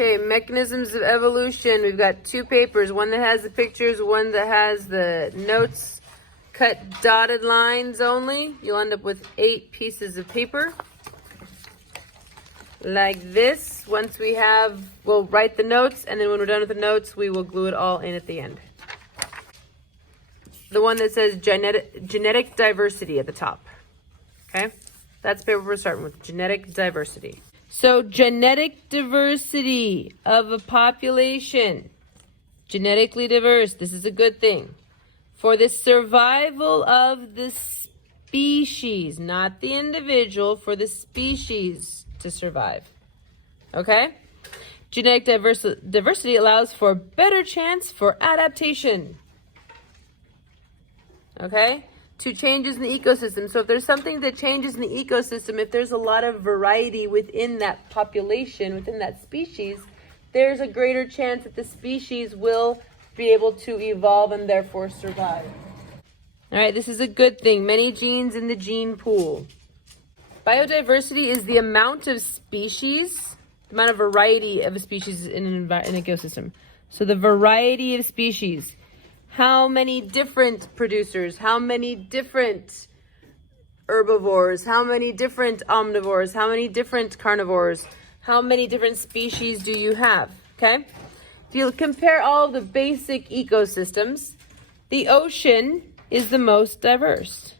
Okay, mechanisms of evolution. We've got two papers, one that has the pictures, one that has the notes, cut dotted lines only. You'll end up with 8 pieces of paper. Like this. Once we have, we'll write the notes, and then when we're done with the notes, we will glue it all in at the end. The one that says genetic diversity at the top. Okay? That's the paper we're starting with, genetic diversity. So genetic diversity of a population, genetically diverse, this is a good thing. For the survival of the species, not the individual, for the species to survive. Okay? Genetic diversity allows for better chance for adaptation. Okay? To changes in the ecosystem. So if there's something that changes in the ecosystem, if there's a lot of variety within that population, within that species, there's a greater chance that the species will be able to evolve and therefore survive. All right, this is a good thing. Many genes in the gene pool. Biodiversity is the amount of species, the amount of variety of a species in an ecosystem. So the variety of species. How many different producers, how many different herbivores, how many different omnivores, how many different carnivores, how many different species do you have, okay? If you compare all of the basic ecosystems, the ocean is the most diverse.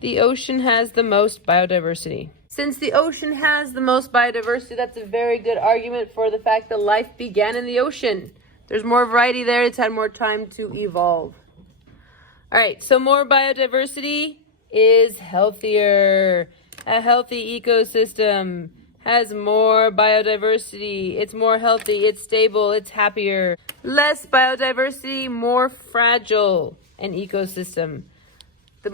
The ocean has the most biodiversity. Since the ocean has the most biodiversity, that's a very good argument for the fact that life began in the ocean. There's more variety there. It's had more time to evolve. All right, so more biodiversity is healthier. A healthy ecosystem has more biodiversity. It's more healthy, it's stable, it's happier. Less biodiversity, more fragile an ecosystem. The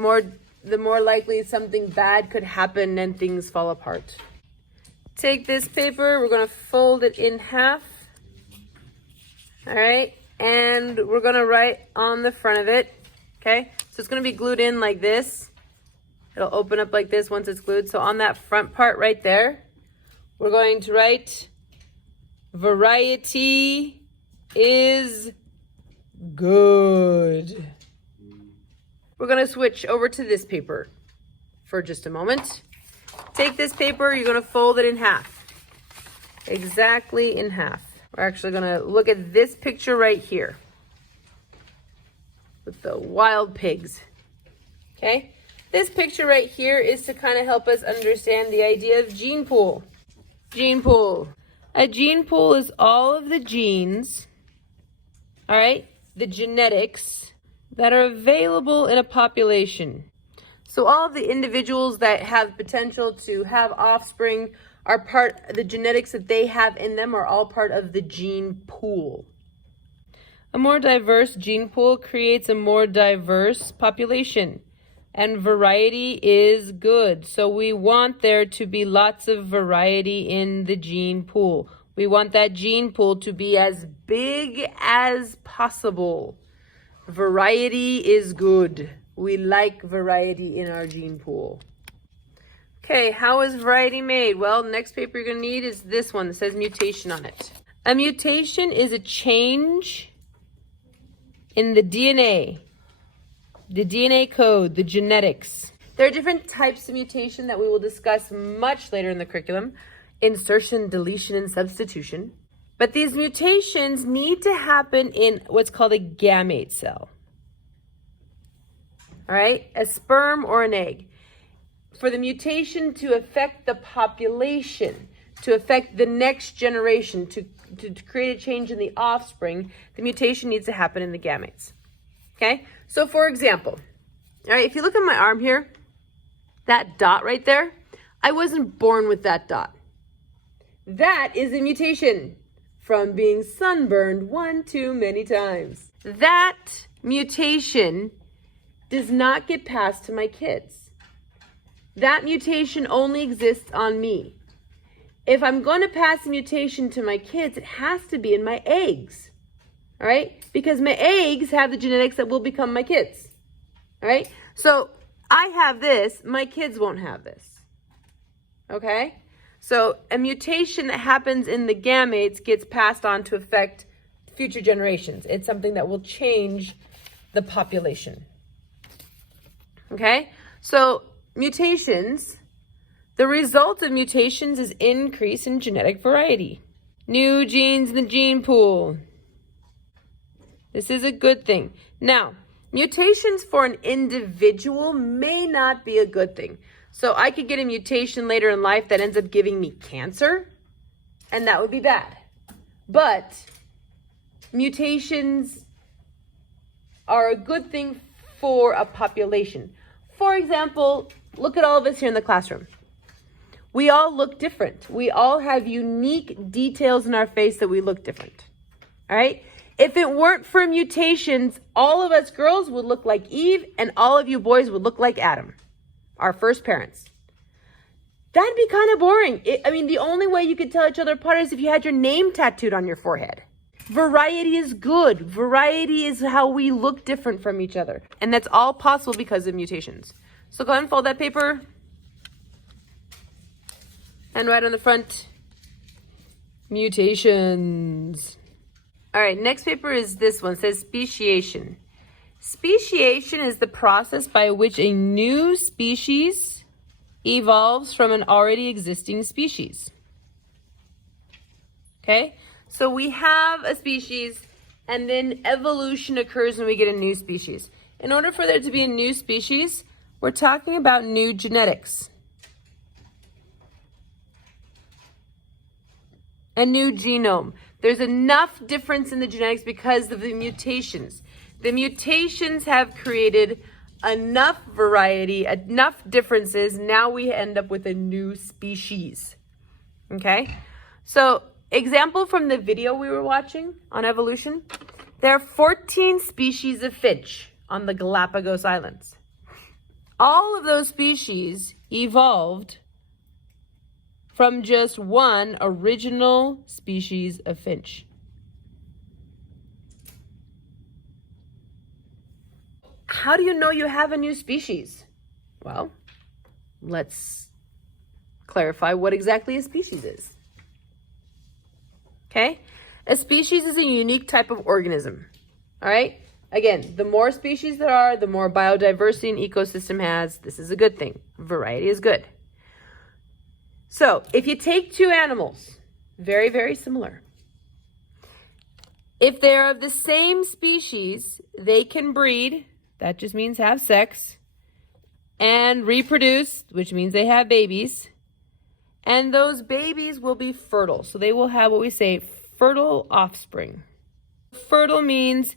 more likely something bad could happen and things fall apart. Take this paper, we're going to fold it in half. All right, and we're going to write on the front of it. Okay, so it's going to be glued in like this. It'll open up like this once it's glued. So on that front part right there, we're going to write, variety is good. We're going to switch over to this paper for just a moment. Take this paper, you're going to fold it in half. Exactly in half. We're actually going to look at this picture right here with the wild pigs. Okay? This picture right here is to kind of help us understand the idea of gene pool. Gene pool. A gene pool is all of the genes, all right, the genetics, that are available in a population. So all of the individuals that have potential to have offspring are the genetics that they have in them are all part of the gene pool. A more diverse gene pool creates a more diverse population, and variety is good. So we want there to be lots of variety in the gene pool. We want that gene pool to be as big as possible. Variety is good. We like variety in our gene pool. Okay, how is variety made? Well, the next paper you're going to need is this one that says mutation on it. A mutation is a change in the DNA code, the genetics. There are different types of mutation that we will discuss much later in the curriculum. Insertion, deletion, and substitution. But these mutations need to happen in what's called a gamete cell. All right, a sperm or an egg. For the mutation to affect the population, to affect the next generation, to create a change in the offspring, the mutation needs to happen in the gametes. Okay, so for example, all right, if you look at my arm here, that dot right there, I wasn't born with that dot. That is a mutation from being sunburned one too many times. That mutation does not get passed to my kids. That mutation only exists on me. If I'm going to pass a mutation to my kids, it has to be in my eggs. all right? Because my eggs have the genetics that will become my kids, all right? So I have this, my kids won't have this, okay? So a mutation that happens in the gametes gets passed on to affect future generations. It's something that will change the population, okay? So mutations, the result of mutations is increase in genetic variety. New genes in the gene pool. This is a good thing. Now, mutations for an individual may not be a good thing. So I could get a mutation later in life that ends up giving me cancer, and that would be bad. But mutations are a good thing for a population. For example, look at all of us here in the classroom. We all look different. We all have unique details in our face that we look different. All right? If it weren't for mutations, all of us girls would look like Eve and all of you boys would look like Adam, our first parents. That'd be kind of boring. The only way you could tell each other apart is if you had your name tattooed on your forehead. Variety is good. Variety is how we look different from each other. And that's all possible because of mutations. So go ahead and fold that paper. And right on the front, mutations. All right, next paper is this one. It says speciation. Speciation is the process by which a new species evolves from an already existing species. Okay, so we have a species and then evolution occurs when we get a new species. In order for there to be a new species, we're talking about new genetics. A new genome. There's enough difference in the genetics because of the mutations. The mutations have created enough variety, enough differences. Now we end up with a new species. Okay? So, example from the video we were watching on evolution. There are 14 species of finch on the Galapagos Islands. All of those species evolved from just one original species of finch. How do you know you have a new species? Well, let's clarify what exactly a species is. Okay? A species is a unique type of organism. All right? Again, the more species there are, the more biodiversity an ecosystem has. This is a good thing. Variety is good. So, if you take two animals, very, very similar. If they're of the same species, they can breed, that just means have sex, and reproduce, which means they have babies. And those babies will be fertile. So they will have what we say, fertile offspring. Fertile means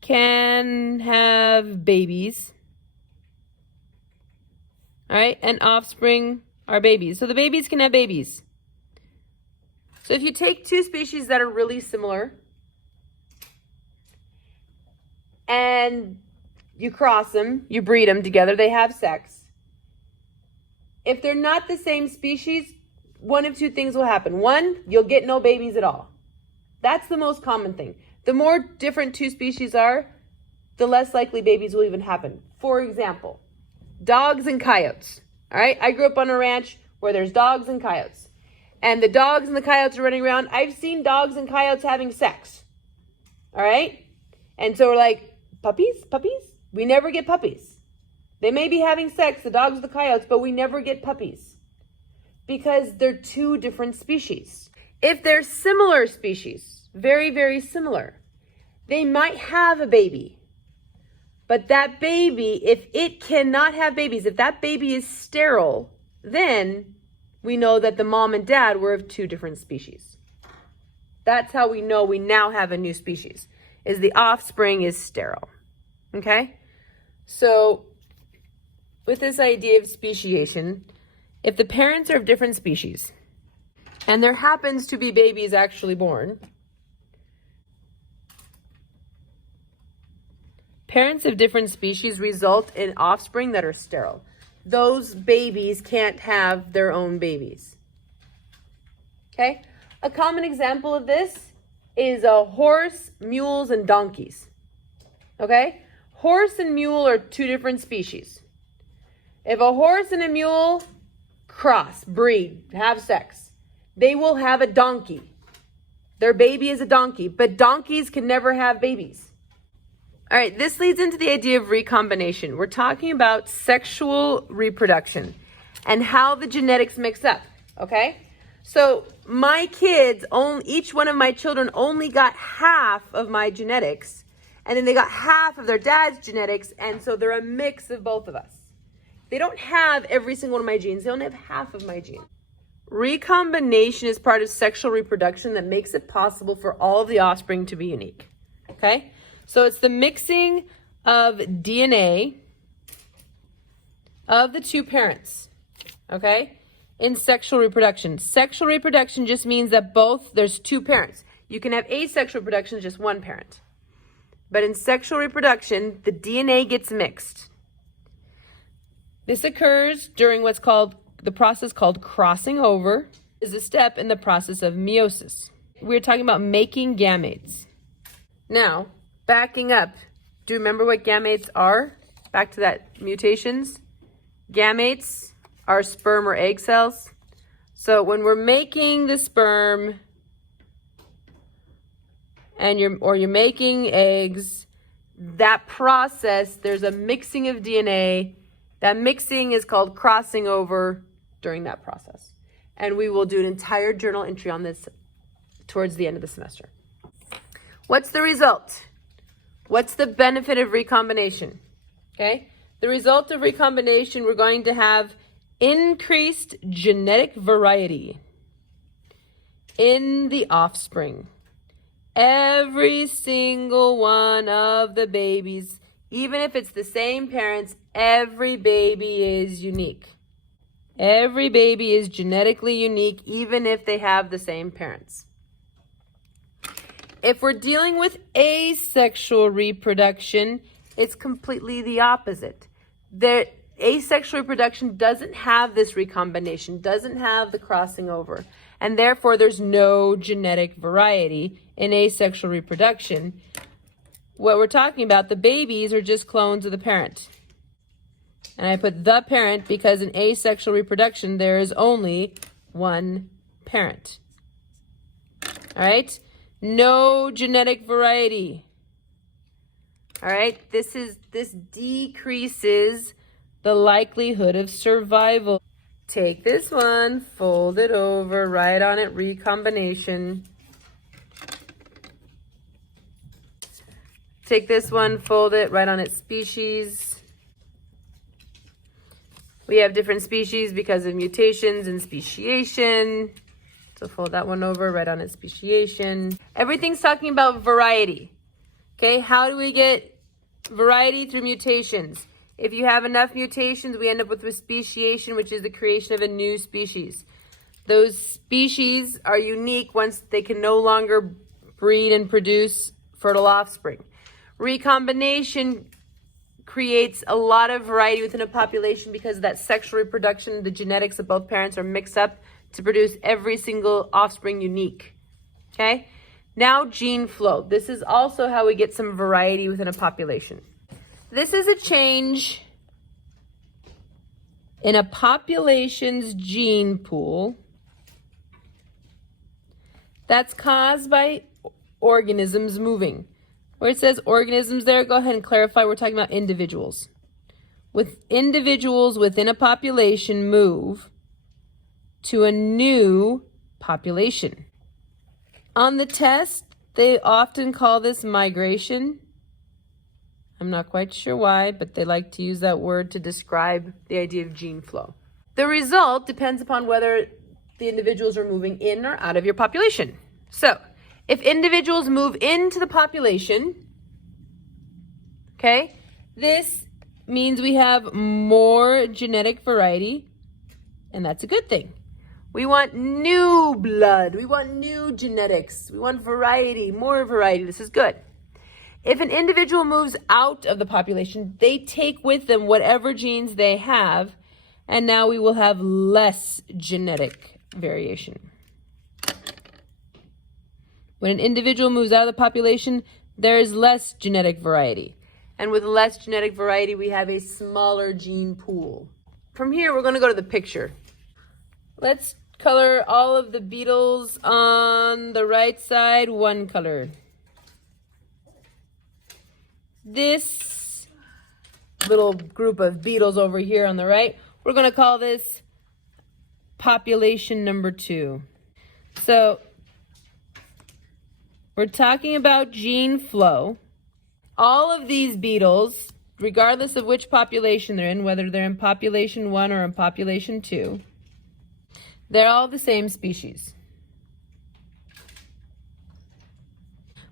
can have babies. All right, and offspring are babies. So the babies can have babies. So if you take two species that are really similar and you cross them, you breed them together, they have sex. If they're not the same species, one of two things will happen. One, you'll get no babies at all. That's the most common thing. The more different two species are, the less likely babies will even happen. For example, dogs and coyotes. All right, I grew up on a ranch where there's dogs and coyotes. And the dogs and the coyotes are running around. I've seen dogs and coyotes having sex. All right? And so we're like, puppies? We never get puppies. They may be having sex, the dogs and the coyotes, but we never get puppies. Because they're two different species. If they're similar species, very, very similar, they might have a baby. But that baby, if it cannot have babies, if that baby is sterile, then we know that the mom and dad were of two different species. That's how we know we now have a new species, is the offspring is sterile. Okay? So, with this idea of speciation, if the parents are of different species, and there happens to be babies actually born, parents of different species result in offspring that are sterile. Those babies can't have their own babies. Okay? A common example of this is a horse, mules, and donkeys. Okay? Horse and mule are two different species. If a horse and a mule cross, breed, have sex, they will have a donkey. Their baby is a donkey, but donkeys can never have babies. All right, this leads into the idea of recombination. We're talking about sexual reproduction and how the genetics mix up, okay? So my kids, each one of my children only got half of my genetics, and then they got half of their dad's genetics, and so they're a mix of both of us. They don't have every single one of my genes. They only have half of my genes. Recombination is part of sexual reproduction that makes it possible for all of the offspring to be unique, okay? So it's the mixing of DNA of the two parents, okay, in sexual reproduction. Sexual reproduction just means that there's two parents. You can have asexual reproduction, just one parent. But in sexual reproduction, the DNA gets mixed. This occurs during what's called the process called crossing over, is a step in the process of meiosis. We're talking about making gametes. Now, backing up, do you remember what gametes are? Back to that mutations. Gametes are sperm or egg cells. So when we're making the sperm and you're making eggs, that process, there's a mixing of DNA. That mixing is called crossing over during that process. And we will do an entire journal entry on this towards the end of the semester. What's the result? What's the benefit of recombination? Okay, the result of recombination, we're going to have increased genetic variety in the offspring. Every single one of the babies, even if it's the same parents, every baby is unique. Every baby is genetically unique, even if they have the same parents. If we're dealing with asexual reproduction, it's completely the opposite. The asexual reproduction doesn't have this recombination, doesn't have the crossing over, and therefore there's no genetic variety in asexual reproduction. What we're talking about, the babies are just clones of the parent. And I put the parent because in asexual reproduction, there is only one parent. All right? No genetic variety. All right? This decreases the likelihood of survival. Take this one, fold it over, write on it recombination. Take this one, fold it, write on it species. We have different species because of mutations and speciation. So fold that one over, write on it speciation. Everything's talking about variety. Okay, how do we get variety? Through mutations. If you have enough mutations, we end up with speciation, which is the creation of a new species. Those species are unique once they can no longer breed and produce fertile offspring. Recombination creates a lot of variety within a population because of that sexual reproduction, the genetics of both parents are mixed up to produce every single offspring unique. Okay? Now gene flow. This is also how we get some variety within a population. This is a change in a population's gene pool that's caused by organisms moving. Where it says organisms there, go ahead and clarify. We're talking about individuals. With individuals within a population move to a new population. On the test, they often call this migration. I'm not quite sure why, but they like to use that word to describe the idea of gene flow. The result depends upon whether the individuals are moving in or out of your population. So, if individuals move into the population, okay, this means we have more genetic variety, and that's a good thing. We want new blood. We want new genetics. We want variety, more variety. This is good. If an individual moves out of the population, they take with them whatever genes they have, and now we will have less genetic variation. When an individual moves out of the population, there is less genetic variety. And with less genetic variety, we have a smaller gene pool. From here, we're going to go to the picture. Let's color all of the beetles on the right side one color. This little group of beetles over here on the right, we're going to call this population number 2. So we're talking about gene flow. All of these beetles, regardless of which population they're in, whether they're in population 1 or in population 2, they're all the same species.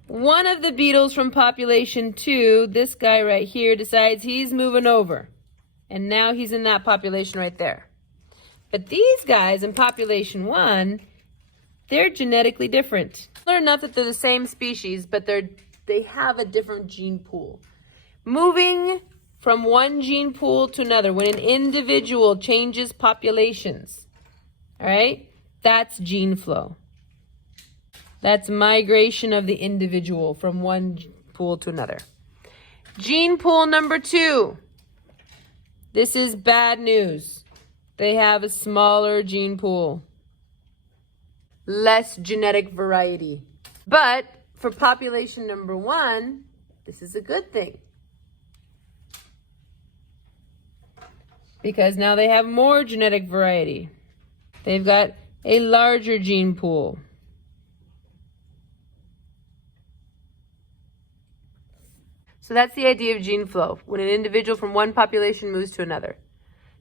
One of the beetles from population 2, this guy right here, decides he's moving over. And now he's in that population right there. But these guys in population 1, they're genetically different. They're not that they're the same species, but they have a different gene pool. Moving from one gene pool to another, when an individual changes populations, all right, that's gene flow. That's migration of the individual from one pool to another. Gene pool number 2. This is bad news. They have a smaller gene pool. Less genetic variety. But for population number 1, this is a good thing. Because now they have more genetic variety. They've got a larger gene pool. So that's the idea of gene flow, when an individual from one population moves to another.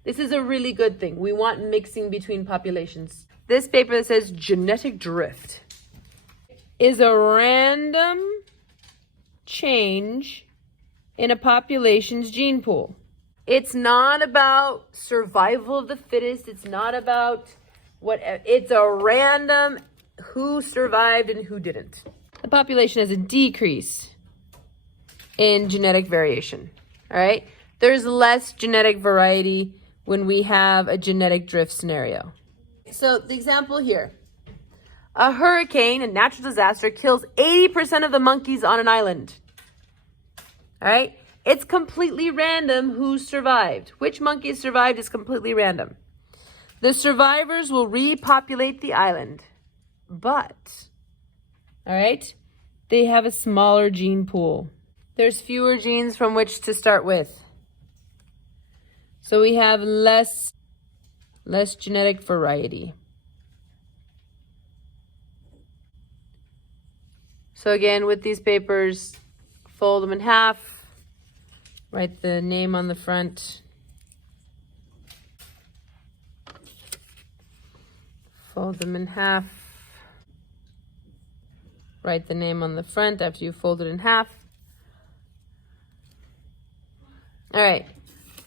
This is a really good thing. We want mixing between populations. This paper that says genetic drift is a random change in a population's gene pool. It's not about survival of the fittest. It's not about it's a random who survived and who didn't. The population has a decrease in genetic variation, all right? There's less genetic variety when we have a genetic drift scenario. So the example here, a hurricane, a natural disaster, kills 80% of the monkeys on an island, all right? It's completely random who survived. Which monkeys survived is completely random. The survivors will repopulate the island, but, all right, they have a smaller gene pool. There's fewer genes from which to start with. So we have less genetic variety. So again, with these papers, fold them in half, write the name on the front, fold them in half, write the name on the front after you fold it in half. All right,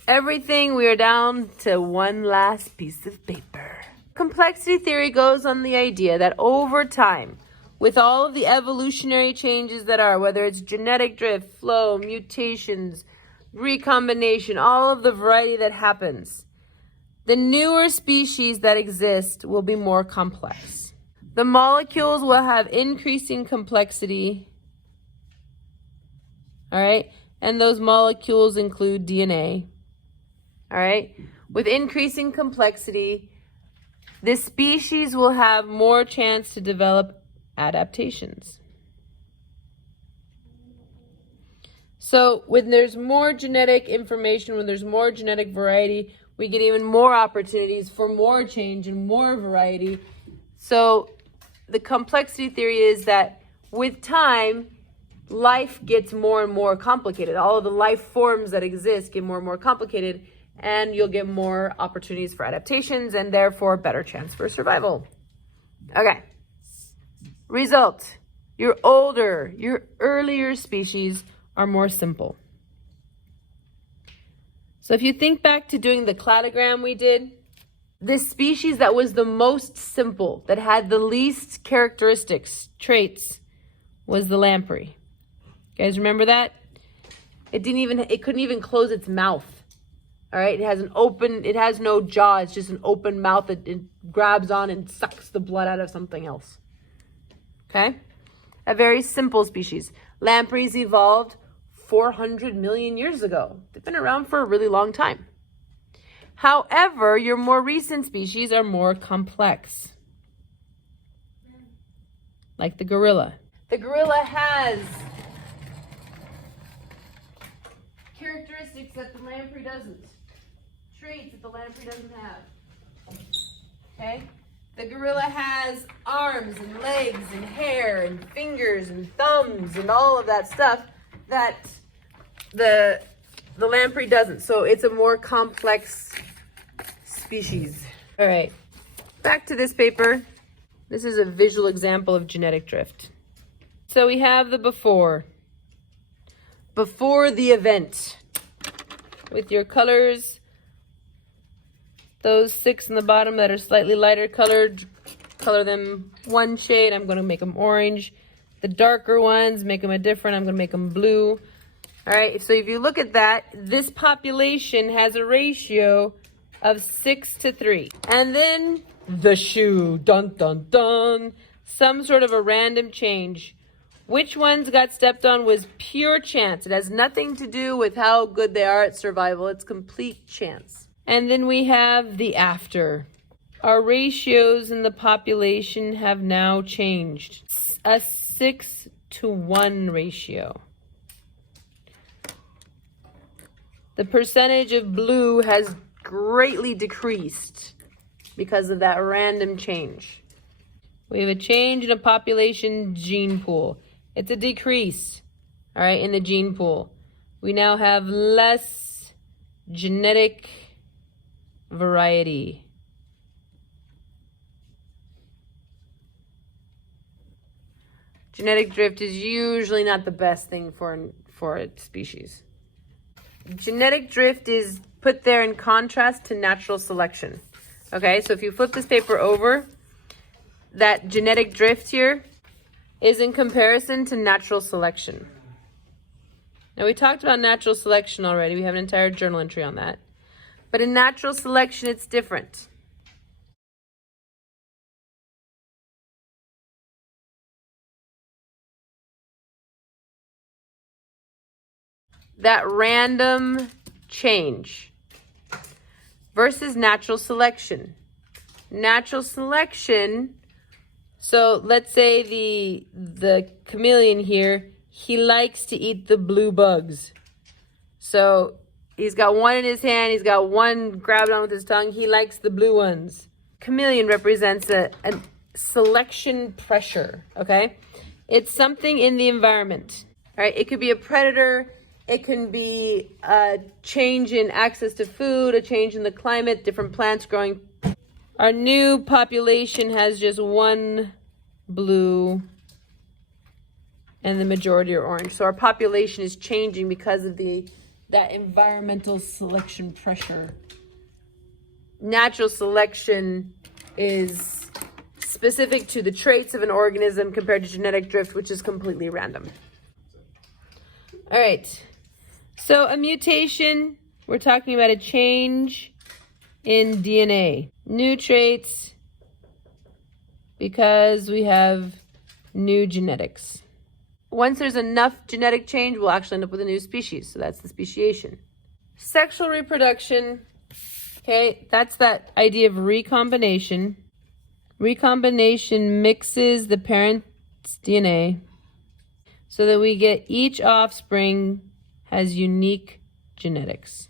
everything, we are down to one last piece of paper. Complexity theory goes on the idea that over time, with all of the evolutionary changes that are, whether it's genetic drift, flow, mutations, recombination, all of the variety that happens, the newer species that exist will be more complex. The molecules will have increasing complexity, all right? And those molecules include DNA, all right? With increasing complexity, this species will have more chance to develop adaptations. So when there's more genetic information, when there's more genetic variety, we get even more opportunities for more change and more variety. So the complexity theory is that with time, life gets more and more complicated. All of the life forms that exist get more and more complicated, and you'll get more opportunities for adaptations and therefore better chance for survival. Okay. Result. Your earlier species are more simple. So if you think back to doing the cladogram we did, the species that was the most simple, that had the least characteristics, traits, was the lamprey. You guys remember that? It couldn't even close its mouth. All right, it has no jaw. It's just an open mouth that it grabs on and sucks the blood out of something else. Okay? a very simple species. Lampreys evolved 400 million years ago. They've been around for a really long time. However, your more recent species are more complex, like the gorilla. The gorilla has characteristics that the lamprey doesn't, traits that the lamprey doesn't have. Okay? The gorilla has arms and legs and hair and fingers and thumbs and all of that stuff that the lamprey doesn't. So it's a more complex species. All right, back to this paper. This is a visual example of genetic drift. So we have the before the event with your colors. Those 6 in the bottom that are slightly lighter colored, color them one shade. I'm going to make them orange. The darker ones, make them a different. I'm going to make them blue. All right, so if you look at that, this population has a ratio of 6:3. And then the shoe, dun, dun, dun. Some sort of a random change. Which ones got stepped on was pure chance. It has nothing to do with how good they are at survival. It's complete chance. And then we have the after. Our ratios in the population have now changed. A 6-to-1 ratio. The percentage of blue has greatly decreased because of that random change. We have a change in a population gene pool. It's a decrease, all right, in the gene pool. We now have less genetic variety. Genetic drift is usually not the best thing for a species. Genetic drift is put there in contrast to natural selection. Okay, so if you flip this paper over, that genetic drift here is in comparison to natural selection. Now, we talked about natural selection already. We have an entire journal entry on that. But in natural selection, it's different. That random change versus natural selection. Natural selection, so let's say the chameleon here, he likes to eat the blue bugs. So he's got one in his hand, he's got one grabbed on with his tongue, he likes the blue ones. Chameleon represents a selection pressure, okay? It's something in the environment, all right? It could be a predator, it can be a change in access to food, a change in the climate, different plants growing. Our new population has just one blue and the majority are orange. So our population is changing because of that environmental selection pressure. Natural selection is specific to the traits of an organism compared to genetic drift, which is completely random. All right. So a mutation, we're talking about a change in DNA. New traits because we have new genetics. Once there's enough genetic change, we'll actually end up with a new species. So that's the speciation. Sexual reproduction, okay, that's that idea of recombination. Recombination mixes the parent's DNA so that we get each offspring has unique genetics.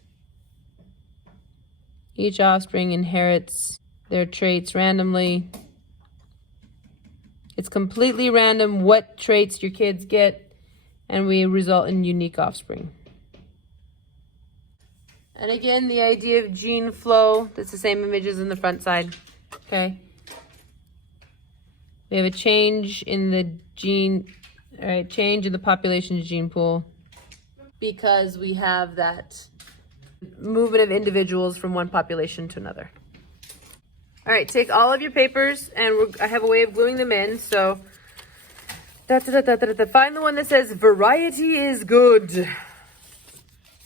Each offspring inherits their traits randomly. It's completely random what traits your kids get, and we result in unique offspring. And again, the idea of gene flow, that's the same images in the front side, okay? We have a change in the change in the population's gene pool because we have that movement of individuals from one population to another. All right, take all of your papers, and I have a way of gluing them in. So, find the one that says variety is good. We're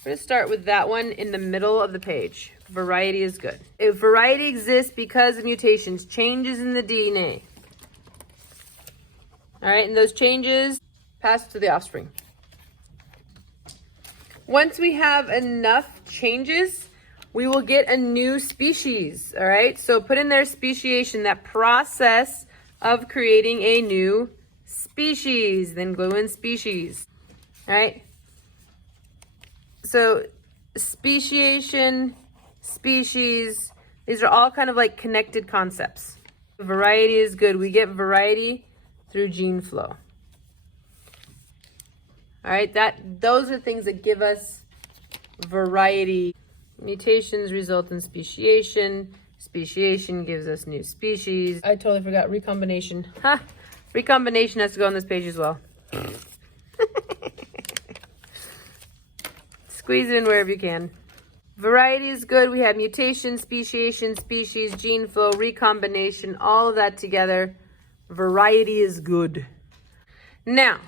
going to start with that one in the middle of the page. Variety is good. If variety exists because of mutations, changes in the DNA. All right, and those changes pass to the offspring. Once we have enough changes, we will get a new species, all right? So put in there speciation, that process of creating a new species, then glue in species, all right? So speciation, species, these are all kind of like connected concepts. Variety is good. We get variety through gene flow. All right, those are things that give us variety. Mutations result in speciation. Speciation gives us new species. I totally forgot recombination. Ha! Recombination has to go on this page as well. Squeeze it in wherever you can. Variety is good. We have mutation, speciation, species, gene flow, recombination, all of that together. Variety is good. Now,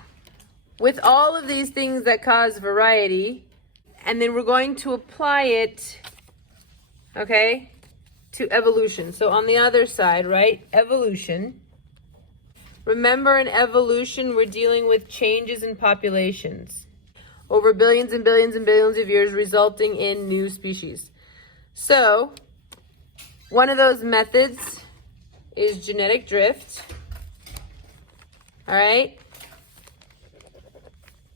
with all of these things that cause variety, and then we're going to apply it, okay, to evolution. So on the other side, right, evolution. Remember, in evolution, we're dealing with changes in populations over billions and billions and billions of years, resulting in new species. So one of those methods is genetic drift, all right?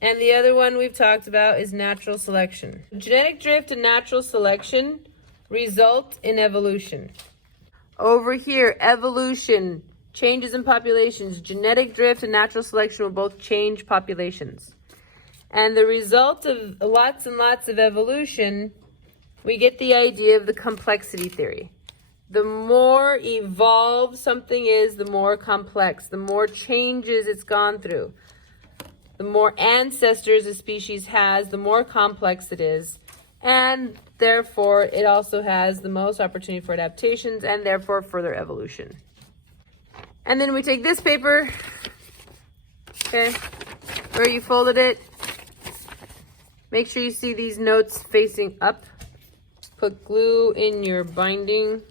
And the other one we've talked about is natural selection. Genetic drift and natural selection result in evolution. Over here, evolution, changes in populations. Genetic drift and natural selection will both change populations. And the result of lots and lots of evolution, we get the idea of the complexity theory. The more evolved something is, the more complex, the more changes it's gone through. The more ancestors a species has, the more complex it is. And therefore, it also has the most opportunity for adaptations and therefore further evolution. And then we take this paper, okay, where you folded it. Make sure you see these notes facing up. Put glue in your binding.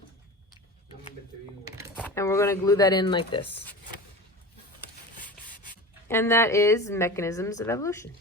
And we're going to glue that in like this. And that is mechanisms of evolution.